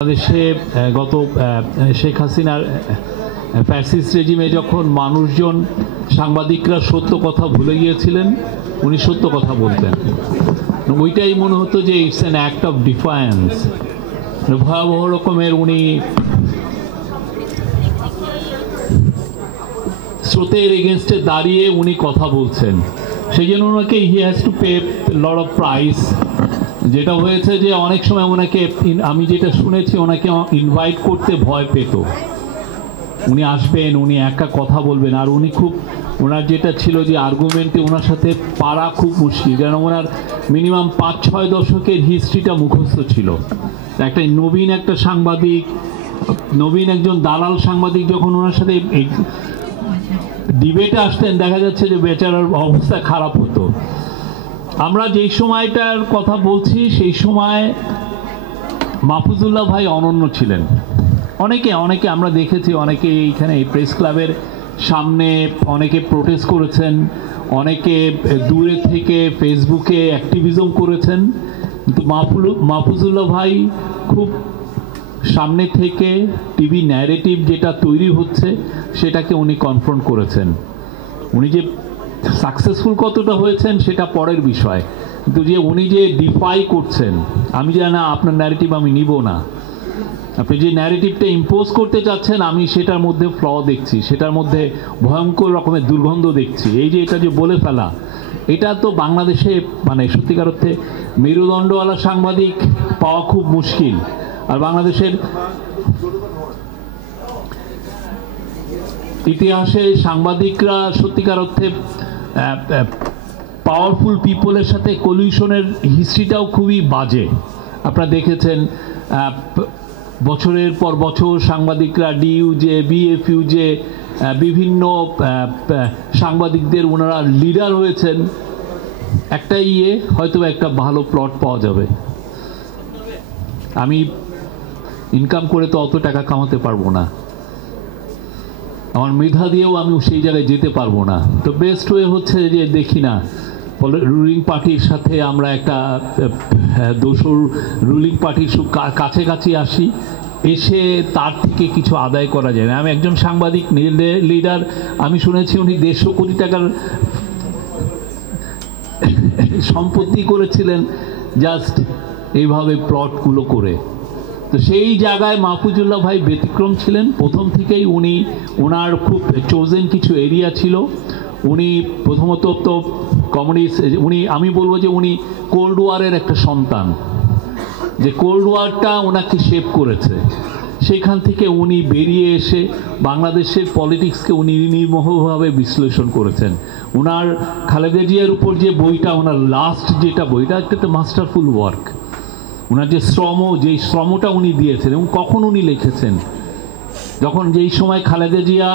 বাংলাদেশে গত শেখ হাসিনার ফ্যাসিস্ট রেজিমে যখন মানুষজন সাংবাদিকরা সত্য কথা ভুলে গিয়েছিলেন, উনি সত্য কথা বলতেন। ওইটাই মনে হতো যে ইটস অ্যান অ্যাক্ট অফ ডিফায়েন্স। ভয়াবহ রকমের উনি স্রোতের এগেনস্টে দাঁড়িয়ে উনি কথা বলছেন, সেই জন্য ওনাকে he has to pay lot of price. যেটা হয়েছে যে অনেক সময় ওনাকে, আমি যেটা শুনেছি, ওনাকে ইনভাইট করতে ভয় পেত। উনি আসবেন, উনি একা কথা বলবেন, আর উনি খুব, ওনার যেটা ছিল যে আর্গুমেন্টে ওনার সাথে পারা খুব মুশকিল, কারণ ওনার মিনিমাম 5-6 দশকের হিস্ট্রিটা মুখস্থ ছিল। একটা নবীন একটা সাংবাদিক, নবীন একজন দালাল সাংবাদিক যখন ওনার সাথে ডিবেটে আসতেন, দেখা যাচ্ছে যে বেচারার অবস্থা খারাপ হতো। আমরা যেই সময়টার কথা বলছি সেই সময় মাহফুজুল্লাহ ভাই অনন্য ছিলেন। অনেকে আমরা দেখেছি, অনেকে এইখানে এই প্রেস ক্লাবের সামনে অনেকে প্রোটেস্ট করেছেন, অনেকে দূরে থেকে ফেসবুকে অ্যাক্টিভিজম করেছেন, কিন্তু মাহফুজুল্লাহ ভাই খুব সামনে থেকে টিভি ন্যারেটিভ যেটা তৈরি হচ্ছে সেটাকে উনি কনফ্রন্ট করেছেন। উনি যে সাকসেসফুল কতটা হয়েছেন সেটা পরের বিষয়, কিন্তু যে উনি যে ডিফাই করছেন, আমি জানি না আপনার ন্যারেটিভ আমি নিব না, আপনি যে ন্যারেটিভটা ইম্পোজ করতে চাচ্ছেন আমি সেটার মধ্যে ফ্ল দেখছি, সেটার মধ্যে ভয়ঙ্কর রকমের দুর্গন্ধ দেখছি। এই যে এটা যে বলে ফেলা, এটা তো বাংলাদেশে মানে সত্যিকার অর্থে মেরুদণ্ডওয়ালা সাংবাদিক পাওয়া খুব মুশকিল। আর বাংলাদেশের ইতিহাসে সাংবাদিকরা সত্যিকার অর্থে পাওয়ারফুল পিপলের সাথে কলিউশনের হিস্ট্রিটাও খুবই বাজে। আপনারা দেখেছেন বছরের পর বছর সাংবাদিকরা ডিইউজে, বিএফইউজে, বিভিন্ন সাংবাদিকদের ওনারা লিডার হয়েছেন। একটা হয়তো একটা ভালো প্লট পাওয়া যাবে। আমি ইনকাম করে তো অত টাকা কামাতে পারবো না, আমার মেধা দিয়েও আমি সেই জায়গায় যেতে পারবো না। তো বেস্ট ওয়ে হচ্ছে যে দেখি না রুলিং পার্টির সাথে আমরা একটা দোসর রুলিং পার্টির কাছাকাছি আসি, এসে তার থেকে কিছু আদায় করা যায় না। আমি একজন সাংবাদিক লিডার, আমি শুনেছি উনি 150 কোটি টাকার সম্পত্তি করেছিলেন জাস্ট এইভাবে প্লটগুলো করে। তো সেই জায়গায় মাহফুজুল্লাহ ভাই ব্যতিক্রম ছিলেন। প্রথম থেকেই উনি, ওনার খুব চোজেন কিছু এরিয়া ছিল। উনি প্রথমত তো কমিউনিস্ট, উনি, আমি বলবো যে উনি কোল্ড ওয়ারের একটা সন্তান, যে কোল্ড ওয়ারটা ওনাকে শেপ করেছে। সেখান থেকে উনি বেরিয়ে এসে বাংলাদেশের পলিটিক্সকে উনি নির্মোহভাবে বিশ্লেষণ করেছেন। ওনার খালেদা জিয়ার উপর যে বইটা, ওনার লাস্ট যেটা বইটা, একটা মাস্টারফুল ওয়ার্ক। ওনার যে যেই শ্রমটা উনি দিয়েছেন এবং কখন উনি লিখেছেন, যখন যেই সময় খালেদা জিয়া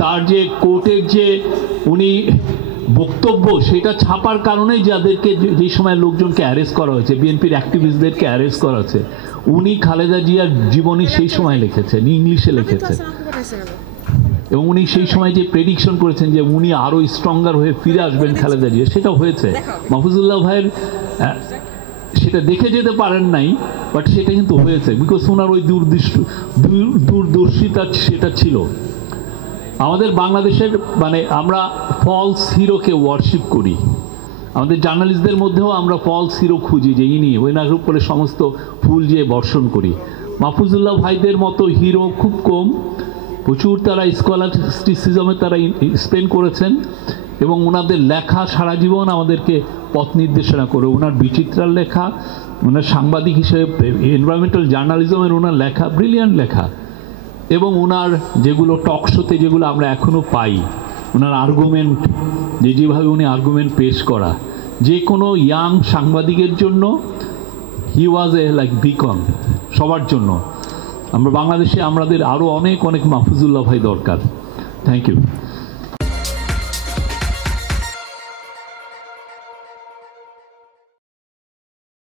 তার যে কোর্টের যে উনি বক্তব্য, সেটা ছাপার কারণেই যাদেরকে যে সময় লোকজনকে অ্যারেস্ট করা হয়েছে, বিএনপির অ্যাক্টিভিস্টদেরকে অ্যারেস্ট করা হয়েছে, উনি খালেদা জিয়ার জীবনী সেই সময় লিখেছেন, ইংলিশে লিখেছেন। এবং উনি সেই সময় যে প্রেডিকশন করেছেন যে উনি আরো স্ট্রঙ্গার হয়ে ফিরে আসবেন খালেদা জিয়া, সেটা হয়েছে। মাহফুজুল্লাহ ভাইয়ের সেটা দেখে যেতে পারেন নাই, বাট সেটা কিন্তু হয়েছে, বিকজ ওনার ওই দূরদর্শিতা সেটা ছিল। আমাদের বাংলাদেশের মানে আমরা ফলস হিরোকে ওয়ার্শিপ করি, আমাদের জার্নালিস্টদের মধ্যেও আমরা ফলস হিরো খুঁজি, যে ইনি ওনার উপরে সমস্ত ফুল দিয়ে বর্ষণ করি। মাহফুজুল্লাহ ভাইদের মতো হিরো খুব কম, প্রচুর তারা স্কলাস্টিসিজমে তারা স্পেন্ড করেছেন, এবং ওনাদের লেখা সারা জীবন আমাদেরকে পথ নির্দেশনা করে। ওনার বিচিত্রার লেখা, ওনার সাংবাদিক হিসেবে এনভায়রনমেন্টাল জার্নালিজমের ওনার লেখা, ব্রিলিয়ান্ট লেখা, এবং ওনার যেগুলো টক শোতে যেগুলো আমরা এখনও পাই, ওনার আর্গুমেন্ট, যেভাবে উনি আর্গুমেন্ট পেশ করা, যে কোনো ইয়াং সাংবাদিকের জন্য হি ওয়াজ এ লাইক বিকন, সবার জন্য। আমরা বাংলাদেশে আমাদের আরও অনেক মাহফুজুল্লাহ ভাই দরকার। Thank you.